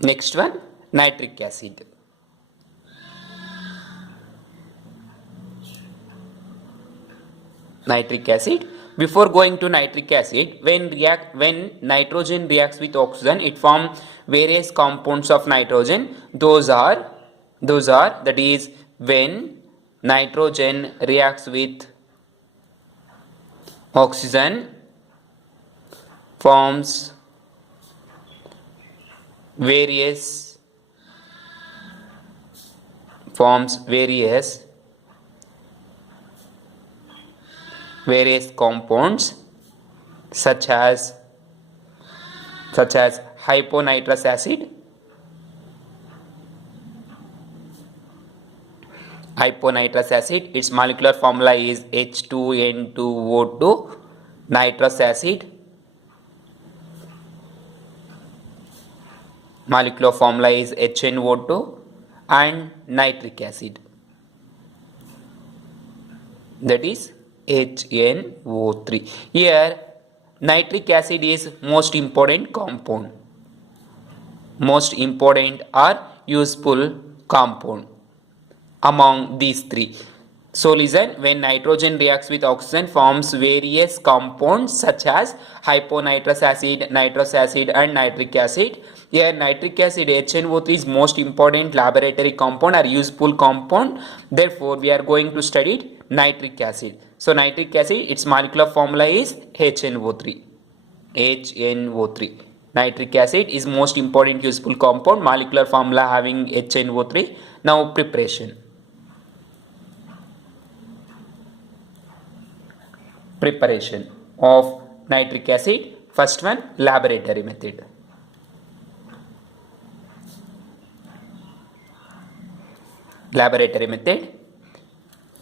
Next one, nitric acid. Nitric acid. Before going to nitric acid, when nitrogen reacts with oxygen, it forms various compounds of nitrogen. Those are that is when nitrogen reacts with oxygen forms various compounds such as hyponitrous acid. Hyponitrous acid, its molecular formula is H2N2O2. Nitrous acid, molecular formula is HNO2. And nitric acid, that is HNO3. Here nitric acid is most important compound, most important or useful compound among these three. So listen, when nitrogen reacts with oxygen forms various compounds such as hyponitrous acid, nitrous acid and nitric acid. Here nitric acid HNO3 is most important laboratory compound or useful compound. Therefore we are going to study nitric acid. So nitric acid, its molecular formula is HNO3. HNO3. Nitric acid is most important useful compound, molecular formula having HNO3. Now preparation of nitric acid. First one, laboratory method.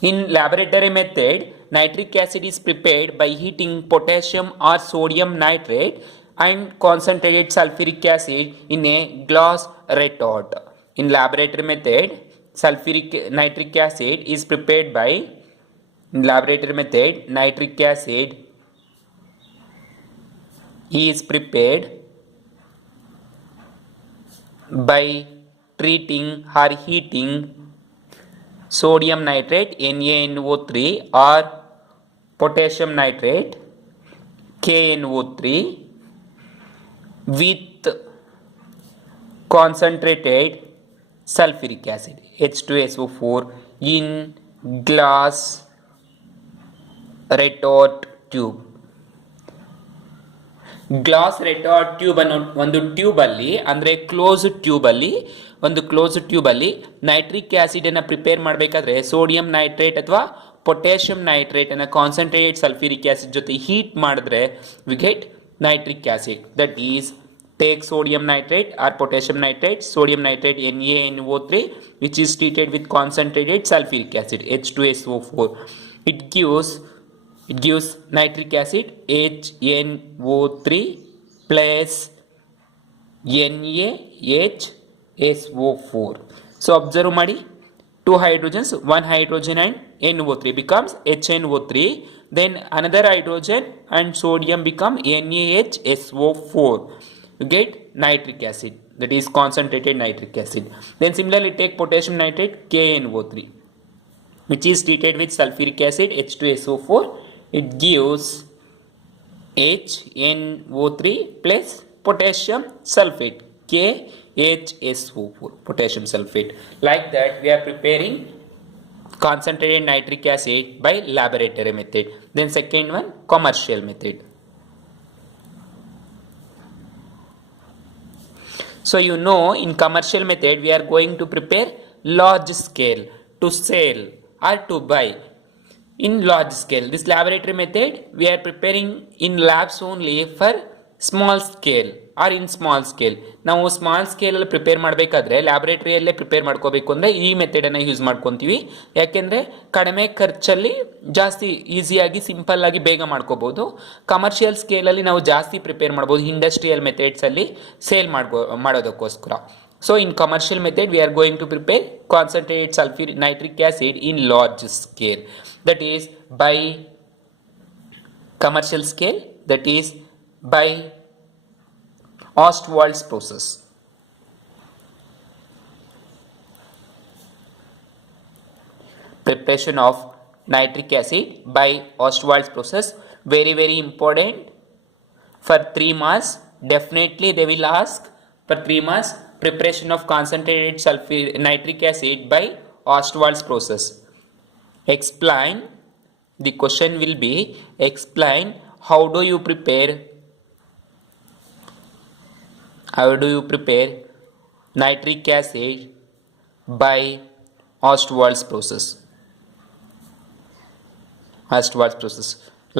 In laboratory method, nitric acid is prepared by heating potassium or sodium nitrate and concentrated sulfuric acid in a glass retort. In laboratory method, nitric acid is prepared by by treating or heating sodium nitrate NaNO3 or potassium nitrate KNO3 with concentrated sulfuric acid H2SO4 in glass retort tube. Glass retort tube ಅನ್ನೋ ಒಂದು ಟ್ಯೂಬಲ್ಲಿ, ಅಂದರೆ closed ಟ್ಯೂಬಲ್ಲಿ nitric ಆ್ಯಸಿಡನ್ನು prepare ಮಾಡಬೇಕಾದ್ರೆ sodium nitrate ಅಥವಾ potassium ನೈಟ್ರೇಟನ್ನು concentrated sulphuric acid ಜೊತೆ ಹೀಟ್ ಮಾಡಿದ್ರೆ we get nitric acid. That is take sodium nitrate or potassium nitrate, sodium nitrate NaNO3 which is treated with concentrated sulfuric acid H2SO4. It gives nitric acid HNO3 plus NaHSO4. So observe madi, two hydrogens, one hydrogen and NO3 becomes HNO3, then another hydrogen and sodium become NaHSO4. You get nitric acid, that is concentrated nitric acid. Then similarly take potassium nitrate KNO3 which is treated with sulfuric acid H2SO4. It gives HNO3 plus potassium sulfate KHSO4, potassium sulfate. Like that we are preparing concentrated nitric acid by laboratory method. Then second one, commercial method. So you know, in commercial method we are going to prepare large scale to sell or to buy. In large scale, this laboratory method we are preparing in labs only for small scale or in small scale. ನಾವು small ಸ್ಕೇಲಲ್ಲಿ prepare ಮಾಡಬೇಕಾದ್ರೆ ಲ್ಯಾಬೊರೇಟರಿಯಲ್ಲೇ prepare ಮಾಡ್ಕೋಬೇಕು ಅಂದರೆ ಈ ಮೆಥಡನ್ನು use ಮಾಡ್ಕೊತೀವಿ. ಯಾಕೆಂದರೆ ಕಡಿಮೆ ಖರ್ಚಲ್ಲಿ ಜಾಸ್ತಿ ಈಸಿಯಾಗಿ ಸಿಂಪಲ್ಲಾಗಿ ಬೇಗ ಮಾಡ್ಕೋಬೋದು. ಕಮರ್ಷಿಯಲ್ ಸ್ಕೇಲಲ್ಲಿ ನಾವು ಜಾಸ್ತಿ ಪ್ರಿಪೇರ್ ಮಾಡ್ಬೋದು ಇಂಡಸ್ಟ್ರಿಯಲ್ ಮೆಥಡ್ಸಲ್ಲಿ ಸೇಲ್ ಮಾಡೋದಕ್ಕೋಸ್ಕರ. So in commercial method we are going to prepare concentrated sulfuric nitric acid in large scale, that is by commercial scale, that is by Ostwald's process. preparation of nitric acid by Ostwald's process. Very important. For 3 marks, definitely they will ask for 3 marks preparation of concentrated nitric acid by Ostwald's process. Explain. The question will be explain how do you prepare nitric acid by Ostwald's process. Ostwald's process.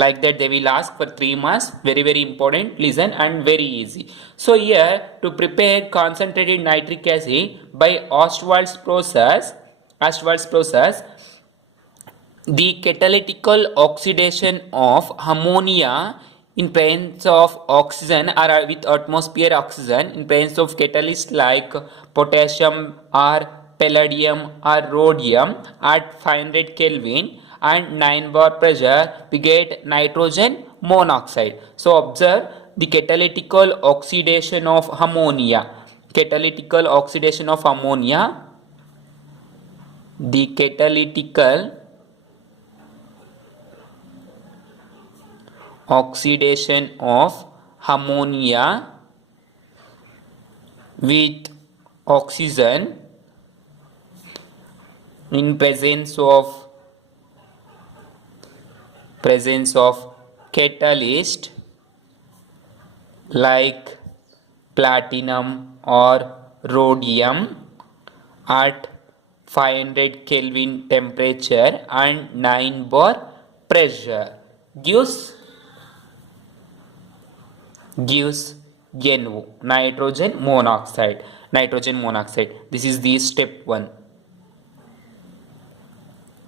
Like that they will ask for 3 marks. Very important. Listen, and very easy. So here to prepare concentrated nitric acid by Ostwald's process, the catalytical oxidation of ammonia in presence of oxygen or with atmosphere oxygen in presence of catalysts like potassium or palladium or rhodium at 500 Kelvin and 9 bar pressure, we get nitrogen monoxide. So observe the catalytical oxidation of ammonia. The catalytical oxidation of ammonia with oxygen in presence of catalyst like platinum or rhodium at 500 Kelvin temperature and 9 bar pressure gives NO, nitrogen monoxide. This is the step 1.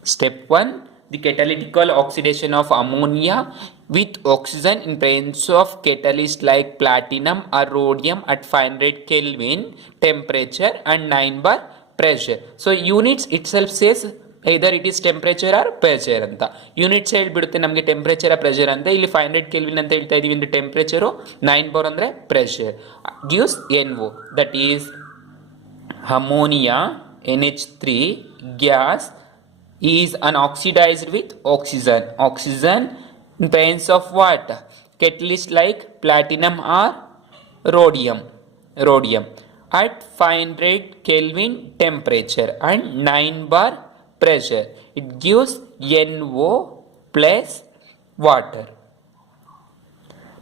Step 1, the catalytical oxidation of ammonia with oxygen in presence of catalyst like platinum or rhodium at 500 Kelvin temperature and 9 bar pressure. So units itself says either it is temperature or pressure ಅಂತ. Units ಹೇಳ್ಬಿಡುತ್ತೆ ನಮಗೆ temperature pressure ಅಂತ. ಇಲ್ಲಿ 500 kelvin ಅಂತ ಹೇಳ್ತಾ ಇದೀವಿ ಅಂದ್ರೆ temperature, 9 bar ಅಂದ್ರೆ pressure. Gives NO, that is ammonia NH3 gas is unoxidized with oxygen in presence of what? Catalyst like platinum or rhodium at 500 Kelvin temperature and 9 bar pressure. It gives NO plus water.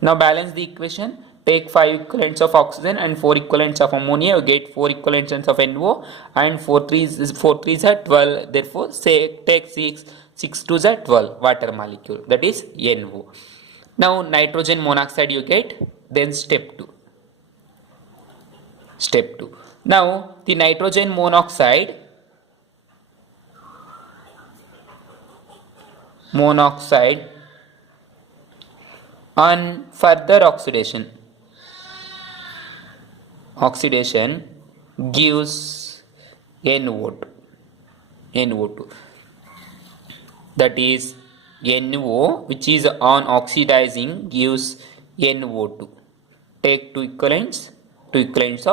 Now balance the equation. Take 5 equivalents of oxygen and 4 equivalents of ammonia. You get 4 equivalents of NO and 4 3s are 12. Therefore, take 6 2s are 12 water molecule. That is NO. Now nitrogen monoxide you get. Then step 2. Now the nitrogen monoxide on further oxidation gives NO2. That is NO which is on oxidizing gives NO2. Take 2 equivalents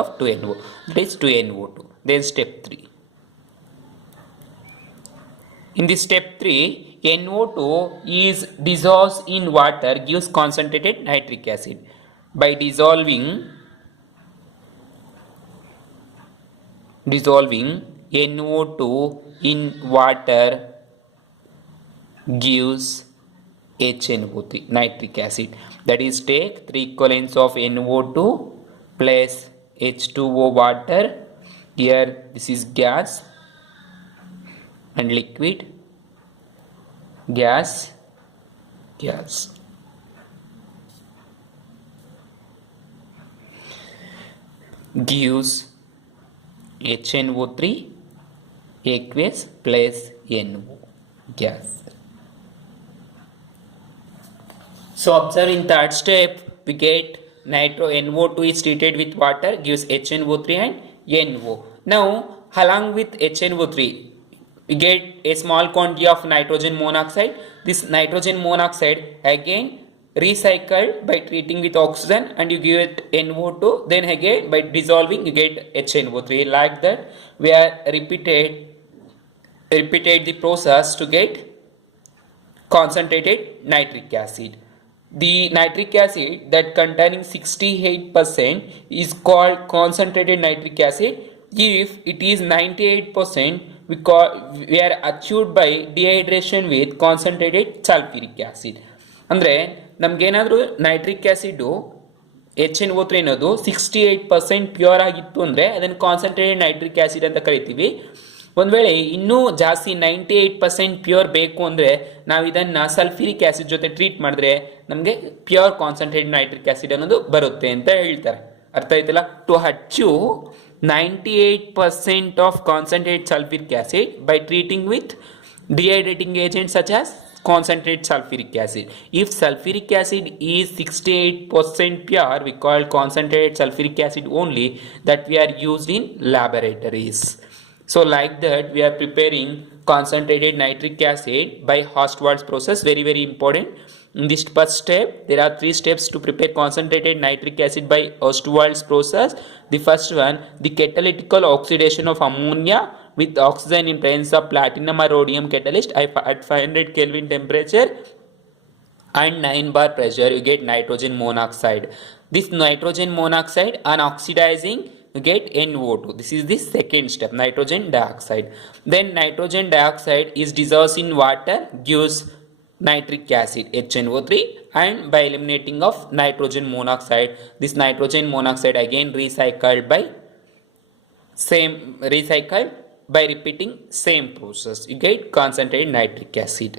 of 2NO. That is 2NO2. Then step 3. In this step 3, NO2 is dissolved in water, gives concentrated nitric acid. By dissolving NO2 in water gives HNO3, nitric acid. That is, take 3 equivalents of NO2 plus H2O water. Here this is gas and liquid. Gas gives HNO3 aqueous plus NO gas. So observe in third step we get NO2 is treated with water, gives HNO3 and NO. Now along with HNO3 we get a small quantity of nitrogen monoxide. This nitrogen monoxide again recycled by treating with oxygen and you give it NO2. Then again by dissolving you get HNO3. Like that we are repeated repeated the process to get concentrated nitric acid. The nitric acid that containing 68% is called concentrated nitric acid. If it is 98%, we are achieved by dehydration with concentrated sulfuric acid. ಅಂದರೆ ನಮಗೇನಾದರೂ nitric acid HNO3 ಅನ್ನೋದು 68% pure ಆಗಿತ್ತು ಅಂದರೆ ಅದನ್ನು concentrated nitric acid ಅಂತ ಕರಿತೀವಿ. ಒಂದು ವೇಳೆ ಇನ್ನೂ ಜಾಸ್ತಿ 98% ಪ್ಯೂರ್ ಬೇಕು ಅಂದರೆ ನಾವು ಇದನ್ನು ಸಲ್ಫ್ಯೂರಿಕ್ ಆ್ಯಸಿಡ್ ಜೊತೆ ಟ್ರೀಟ್ ಮಾಡಿದ್ರೆ ನಮಗೆ ಪ್ಯೂರ್ ಕಾನ್ಸಂಟ್ರೇಟೆಡ್ ನೈಟ್ರಿಕ್ ಆ್ಯಸಿಡ್ ಅನ್ನೋದು ಬರುತ್ತೆ ಅಂತ ಹೇಳ್ತಾರೆ. ಅರ್ಥ ಆಯ್ತಲ್ಲ? To achieve 98% of concentrated sulphuric acid by treating with dehydrating agent such as concentrated sulfuric acid. If sulfuric acid is 68% pure, we call concentrated sulfuric acid only, that we are used in laboratories. So like that we are preparing concentrated nitric acid by Ostwald's process. Very very important. In this first step, there are 3 steps to prepare concentrated nitric acid by Ostwald's process. The first one, the catalytical oxidation of ammonia with oxygen in presence of platinum or rhodium catalyst at 500 Kelvin temperature and 9 bar pressure, you get nitrogen monoxide. This nitrogen monoxide, on oxidizing, you get NO2. This is the second step, nitrogen dioxide. Then nitrogen dioxide is dissolved in water, gives nitric acid HNO3, and by eliminating of nitrogen monoxide, this nitrogen monoxide again recycled by repeating same process, you get concentrated nitric acid.